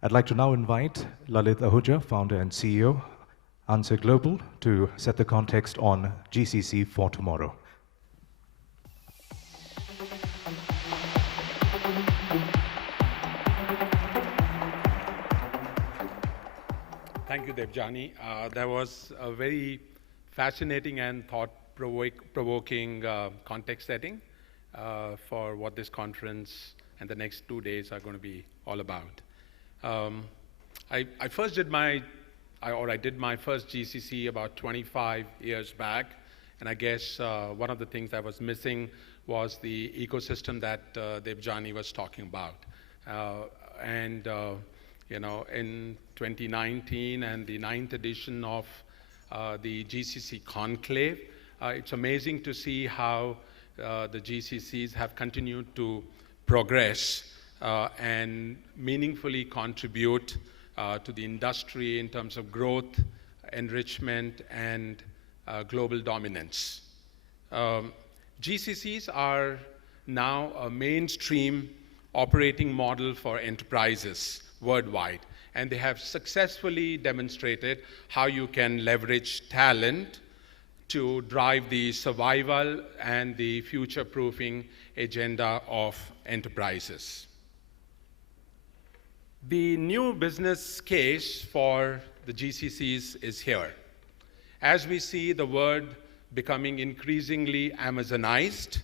I'd like to now invite Lalit Ahuja, founder and CEO, Answer Global, to set the context on GCC for tomorrow. Thank you, Debjani. That was a very fascinating and thought-provoking context setting for what this conference and the next 2 days are going to be all about. Um, I first did I did my first GCC about 25 years back, and I guess one of the things that was missing was the ecosystem that Debjani was talking about. And in 2019 and the ninth edition of the GCC Conclave, it's amazing to see how the GCCs have continued to progress and meaningfully contribute to the industry in terms of growth, enrichment, and global dominance. GCCs are now a mainstream operating model for enterprises worldwide, and they have successfully demonstrated how you can leverage talent to drive the survival and the future-proofing agenda of enterprises. The new business case for the GCCs is here. As we see the world becoming increasingly Amazonized,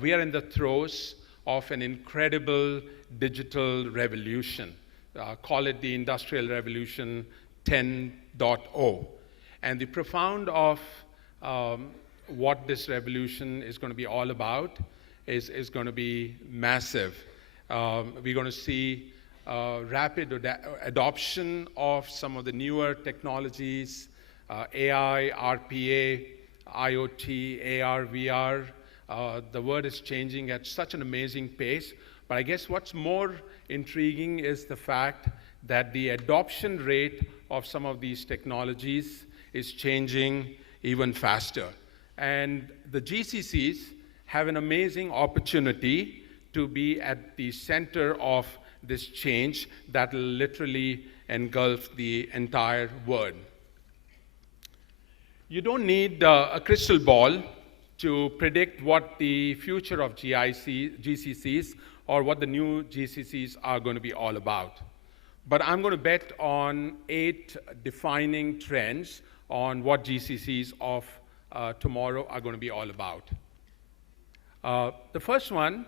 we are in the throes of an incredible digital revolution. Call it the Industrial Revolution 10.0. And the profound of what this revolution is going to be all about is going to be massive. We're going to see rapid adoption of some of the newer technologies, AI, RPA, IoT, AR, VR. The world is changing at such an amazing pace. But I guess what's more intriguing is the fact that the adoption rate of some of these technologies is changing even faster. And the GCCs have an amazing opportunity to be at the center of this change that will literally engulf the entire world. You don't need a crystal ball to predict what the future of GCCs or what the new GCCs are going to be all about. But I'm going to bet on 8 defining trends on what GCCs of tomorrow are going to be all about. The first one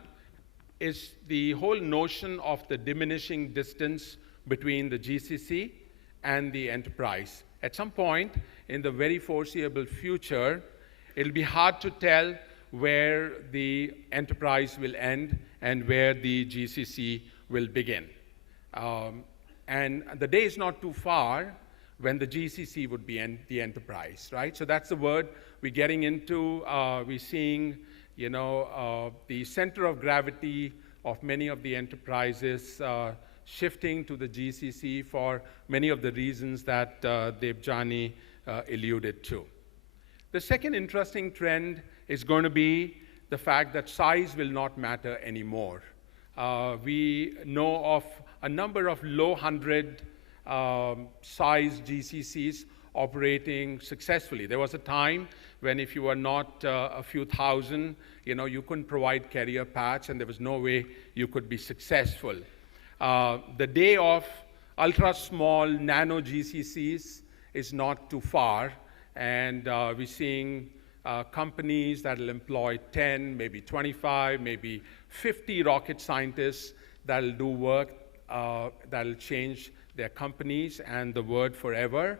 is the whole notion of the diminishing distance between the GCC and the enterprise. At some point in the very foreseeable future, it'll be hard to tell where the enterprise will end and where the GCC will begin. And the day is not too far when the GCC would be the enterprise, right? So that's the word we're getting into. We're seeing, the center of gravity of many of the enterprises shifting to the GCC for many of the reasons that Debjani alluded to. The second interesting trend is going to be the fact that size will not matter anymore. We know of a number of low hundred size GCCs operating successfully. There was a time when if you were not a few thousand, you couldn't provide career paths and there was no way you could be successful. The day of ultra small nano GCCs is not too far, and we're seeing companies that will employ 10, maybe 25, maybe 50 rocket scientists that will do work that will change their companies and the world forever,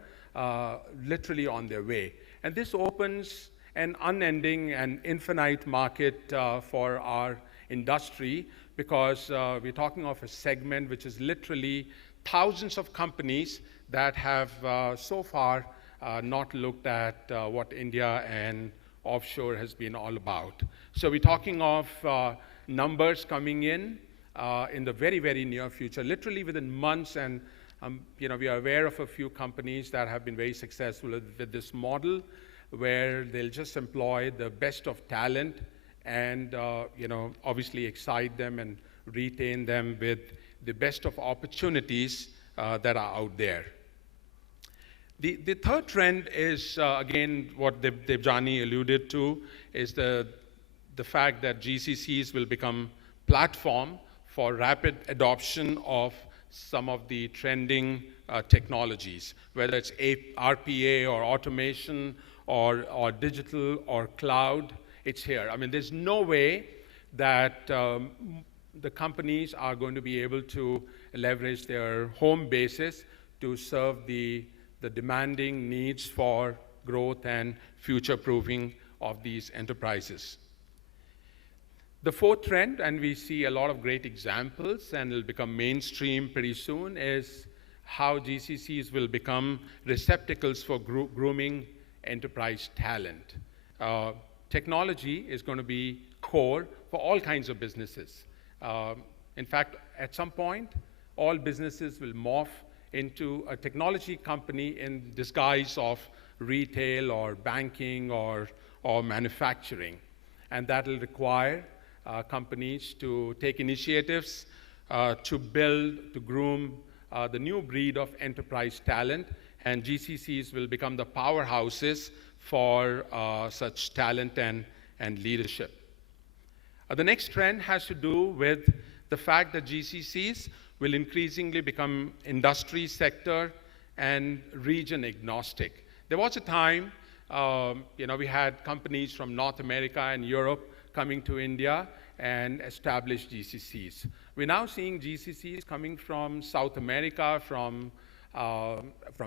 literally on their way. And this opens an unending and infinite market for our industry, because we're talking of a segment which is literally thousands of companies that have so far not looked at what India and offshore has been all about. So we're talking of numbers coming in the very, very near future, literally within months. And we are aware of a few companies that have been very successful with this model, where they'll just employ the best of talent and obviously excite them and retain them with the best of opportunities that are out there. The third trend is, again, what Debjani alluded to, is the fact that GCCs will become platform for rapid adoption of some of the trending technologies, whether it's RPA or automation or digital or cloud, it's here. I mean, there's no way that the companies are going to be able to leverage their home bases to serve the demanding needs for growth and future-proofing of these enterprises. The fourth trend, and we see a lot of great examples, and it'll become mainstream pretty soon, is how GCCs will become receptacles for grooming enterprise talent. Technology is going to be core for all kinds of businesses. In fact, at some point, all businesses will morph into a technology company in disguise of retail or banking or manufacturing. And that will require companies to take initiatives to build, to groom the new breed of enterprise talent, and GCCs will become the powerhouses for such talent and leadership. The next trend has to do with the fact that GCCs will increasingly become industry sector and region agnostic. There was a time, we had companies from North America and Europe coming to India and establish GCCs. We're now seeing GCCs coming from South America, from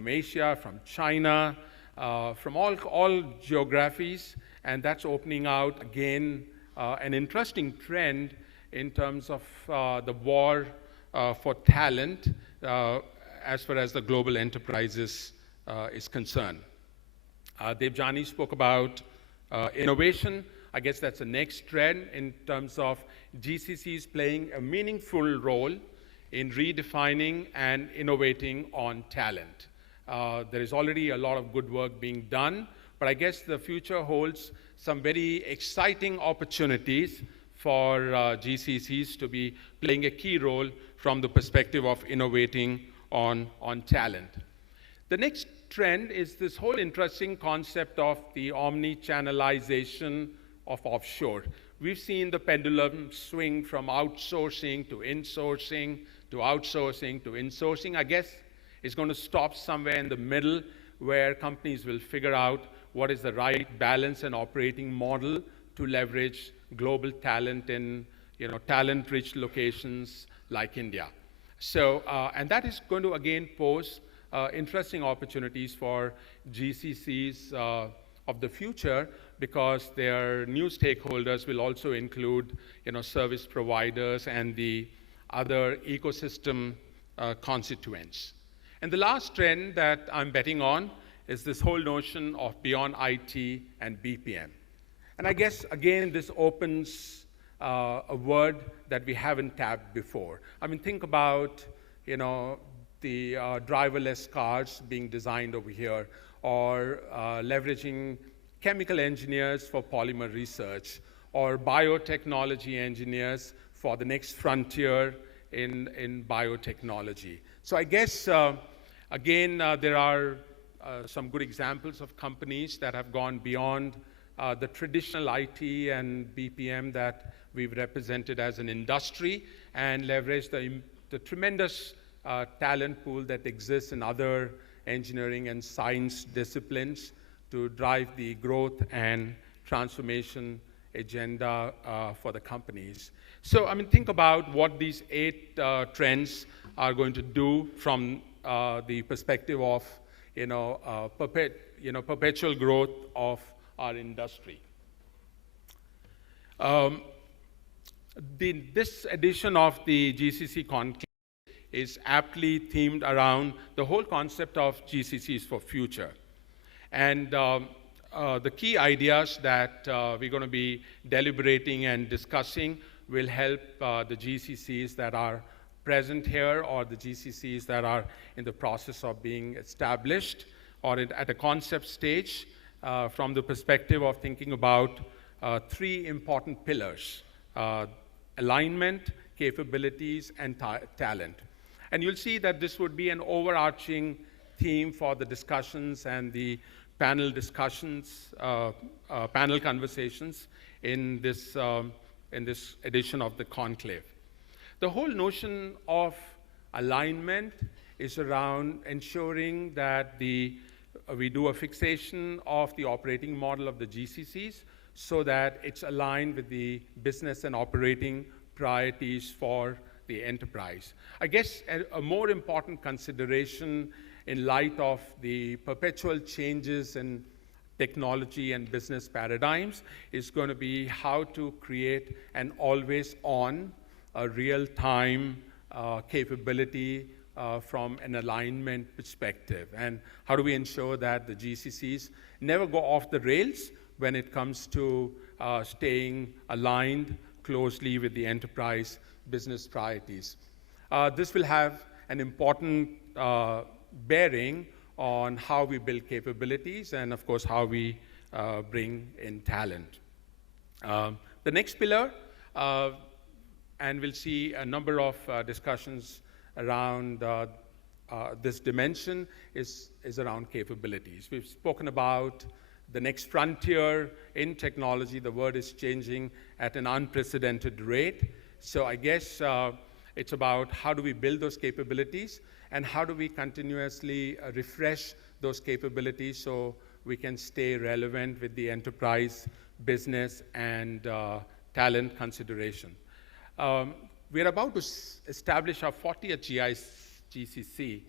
Asia, from China, from all geographies, and that's opening out again an interesting trend in terms of the war for talent as far as the global enterprises is concerned. Debjani spoke about innovation. I guess that's the next trend in terms of GCCs playing a meaningful role in redefining and innovating on talent. There is already a lot of good work being done, but I guess the future holds some very exciting opportunities for GCCs to be playing a key role from the perspective of innovating on talent. The next trend is this whole interesting concept of the omni-channelization of offshore. We've seen the pendulum swing from outsourcing to insourcing to outsourcing to insourcing. I guess it's going to stop somewhere in the middle where companies will figure out what is the right balance and operating model to leverage global talent in talent-rich locations like India. So, and that is going to again pose interesting opportunities for GCCs of the future, because their new stakeholders will also include service providers and the other ecosystem constituents. And the last trend that I'm betting on is this whole notion of beyond IT and BPM. And I guess, again, this opens a word that we haven't tapped before. I mean, think about, the driverless cars being designed over here, or leveraging chemical engineers for polymer research, or biotechnology engineers for the next frontier in biotechnology. So I guess, again, there are some good examples of companies that have gone beyond the traditional IT and BPM that we've represented as an industry, and leverage the tremendous talent pool that exists in other engineering and science disciplines to drive the growth and transformation agenda for the companies. So, I mean, think about what these 8 trends are going to do from the perspective of, perpetual growth of our industry. This edition of the GCC Conclave is aptly themed around the whole concept of GCCs for future. And the key ideas that we're going to be deliberating and discussing will help the GCCs that are present here, or the GCCs that are in the process of being established, or at a concept stage, from the perspective of thinking about 3 important pillars: alignment, capabilities, and talent. And you'll see that this would be an overarching theme for the discussions and the panel discussions, panel conversations in this edition of the conclave. The whole notion of alignment is around ensuring that we do a fixation of the operating model of the GCCs so that it's aligned with the business and operating priorities for the enterprise. I guess a more important consideration in light of the perpetual changes in technology and business paradigms is going to be how to create an always-on, a real-time capability from an alignment perspective. And how do we ensure that the GCCs never go off the rails when it comes to staying aligned closely with the enterprise business priorities? This will have an important bearing on how we build capabilities and, of course, how we bring in talent. The next pillar, and we'll see a number of discussions around this dimension, is around capabilities. We've spoken about the next frontier in technology. The world is changing at an unprecedented rate. So I guess it's about how do we build those capabilities and how do we continuously refresh those capabilities so we can stay relevant with the enterprise, business, and talent consideration. We're about to establish our 40th GCC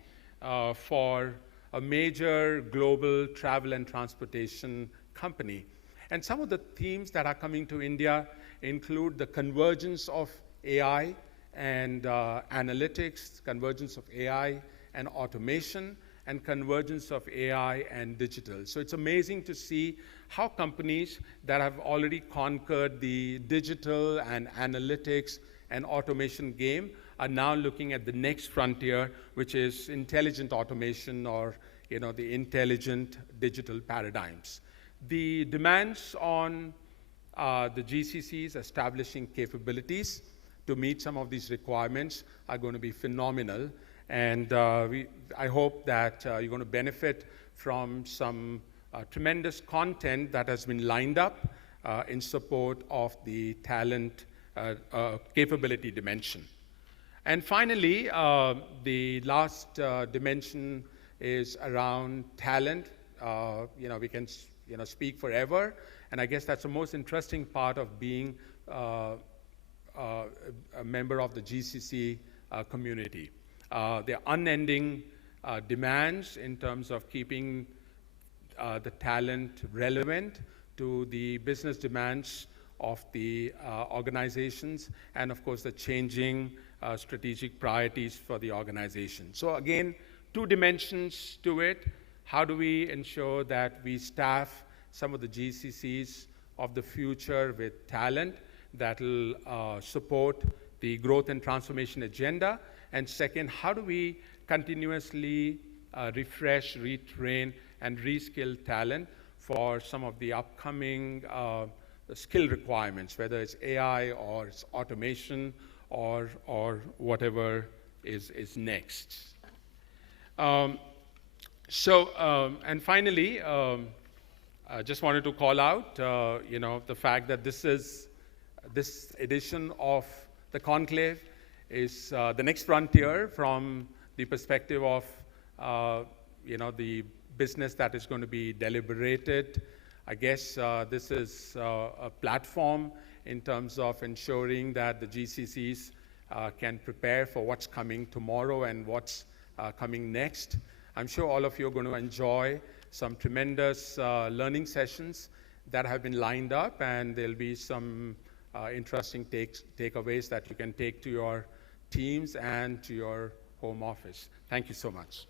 for a major global travel and transportation company. And some of the themes that are coming to India include the convergence of AI and analytics, convergence of AI and automation, and convergence of AI and digital. So it's amazing to see how companies that have already conquered the digital and analytics and automation game are now looking at the next frontier, which is intelligent automation, or the intelligent digital paradigms. The demands on the GCCs establishing capabilities to meet some of these requirements are going to be phenomenal. And I hope that you're going to benefit from some tremendous content that has been lined up in support of the talent capability dimension. And finally, the last dimension is around talent. We can speak forever, and I guess that's the most interesting part of being a member of the GCC community. There are unending demands in terms of keeping the talent relevant to the business demands of the organizations, and of course the changing strategic priorities for the organization. So again, two dimensions to it. How do we ensure that we staff some of the GCCs of the future with talent that will support the growth and transformation agenda? And second, how do we continuously refresh, retrain, and reskill talent for some of the upcoming skill requirements, whether it's AI or it's automation or whatever is next. And finally, I just wanted to call out, the fact that this edition of the conclave is the next frontier from the perspective of, the business that is going to be deliberated. I guess this is a platform in terms of ensuring that the GCCs can prepare for what's coming tomorrow and what's coming next. I'm sure all of you are going to enjoy some tremendous learning sessions that have been lined up, and there'll be some interesting takeaways that you can take to your teams and to your home office. Thank you so much.